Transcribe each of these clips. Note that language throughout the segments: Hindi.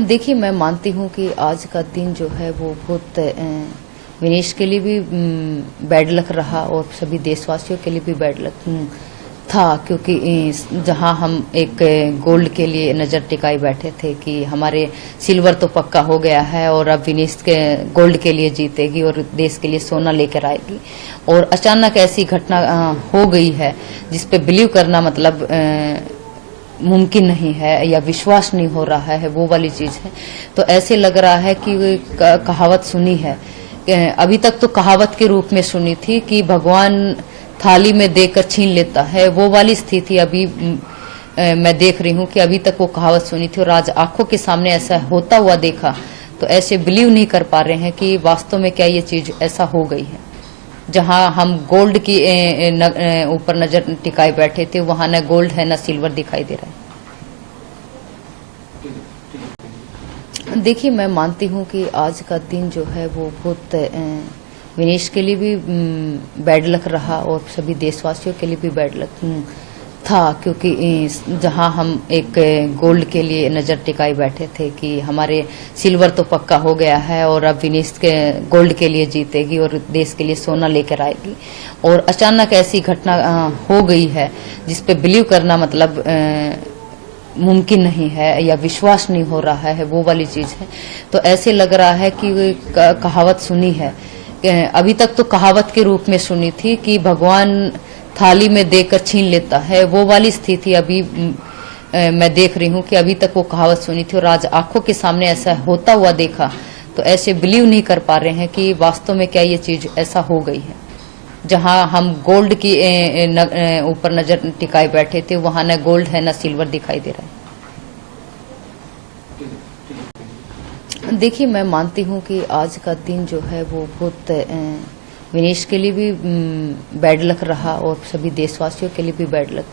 देखिए, मैं मानती हूँ कि आज का दिन जो है वो बहुत विनेश के लिए भी बैड लक रहा और सभी देशवासियों के लिए भी बैड लक था, क्योंकि जहां हम एक गोल्ड के लिए नज़र टिकाए बैठे थे कि हमारे सिल्वर तो पक्का हो गया है और अब विनेश के गोल्ड के लिए जीतेगी और देश के लिए सोना लेकर आएगी, और अचानक ऐसी घटना हो गई है जिस पे बिलीव करना मतलब मुमकिन नहीं है या विश्वास नहीं हो रहा है, वो वाली चीज है। तो ऐसे लग रहा है कि कहावत सुनी है, अभी तक तो कहावत के रूप में सुनी थी कि भगवान थाली में देकर छीन लेता है, वो वाली स्थिति अभी मैं देख रही हूँ कि अभी तक वो कहावत सुनी थी और आज आंखों के सामने ऐसा होता हुआ देखा तो ऐसे बिलीव नहीं कर पा रहे हैं कि वास्तव में क्या ये चीज ऐसा हो गई है। जहां हम गोल्ड की ऊपर नजर टिकाए बैठे थे, वहां न गोल्ड है न सिल्वर दिखाई दे रहा है। देखिए, मैं मानती हूँ कि आज का दिन जो है वो बहुत विनेश के लिए भी बैड लक रहा और सभी देशवासियों के लिए भी बैड लक था, क्योंकि जहां हम एक गोल्ड के लिए नज़र टिकाए बैठे थे कि हमारे सिल्वर तो पक्का हो गया है और अब विनेश के गोल्ड के लिए जीतेगी और देश के लिए सोना लेकर आएगी, और अचानक ऐसी घटना हो गई है जिस पे बिलीव करना मतलब मुमकिन नहीं है या विश्वास नहीं हो रहा है, वो वाली चीज है। तो ऐसे लग रहा है कि कहावत सुनी है, अभी तक तो कहावत के रूप में सुनी थी कि भगवान थाली में देकर छीन लेता है, वो वाली स्थिति अभी मैं देख रही हूँ कि अभी तक वो कहावत सुनी थी और आज आंखों के सामने ऐसा होता हुआ देखा तो ऐसे बिलीव नहीं कर पा रहे हैं कि वास्तव में क्या ये चीज ऐसा हो गई है। जहां हम गोल्ड की ऊपर नजर टिकाए बैठे थे, वहां न गोल्ड है न सिल्वर दिखाई दे रहा है। देखिए, मैं मानती हूँ कि आज का दिन जो है वो बहुत विनेश के लिए भी बैड लक रहा और सभी देशवासियों के लिए भी बैड लक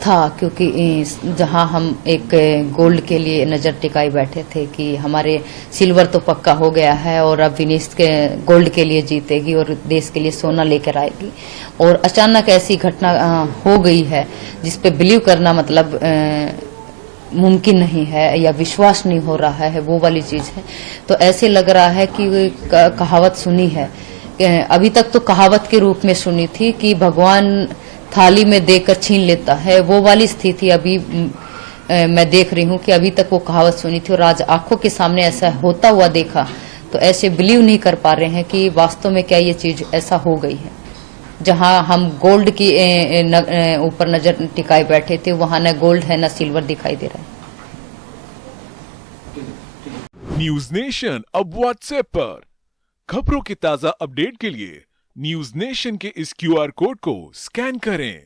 था, क्योंकि जहां हम एक गोल्ड के लिए नज़र टिकाए बैठे थे कि हमारे सिल्वर तो पक्का हो गया है और अब विनेश के गोल्ड के लिए जीतेगी और देश के लिए सोना लेकर आएगी, और अचानक ऐसी घटना हो गई है जिस पे बिलीव करना मतलब मुमकिन नहीं है या विश्वास नहीं हो रहा है, वो वाली चीज है। तो ऐसे लग रहा है कि कहावत सुनी है, अभी तक तो कहावत के रूप में सुनी थी कि भगवान थाली में देकर छीन लेता है, वो वाली स्थिति अभी मैं देख रही हूँ कि अभी तक वो कहावत सुनी थी और आज आंखों के सामने ऐसा होता हुआ देखा तो ऐसे बिलीव नहीं कर पा रहे हैं कि वास्तव में क्या ये चीज ऐसा हो गई है। जहां हम गोल्ड की ऊपर नजर टिकाए बैठे थे, वहां न गोल्ड है न सिल्वर दिखाई दे रहा है। न्यूज नेशन अब व्हाट्सएप पर खबरों की ताजा अपडेट के लिए न्यूज नेशन के इस QR कोड को स्कैन करें।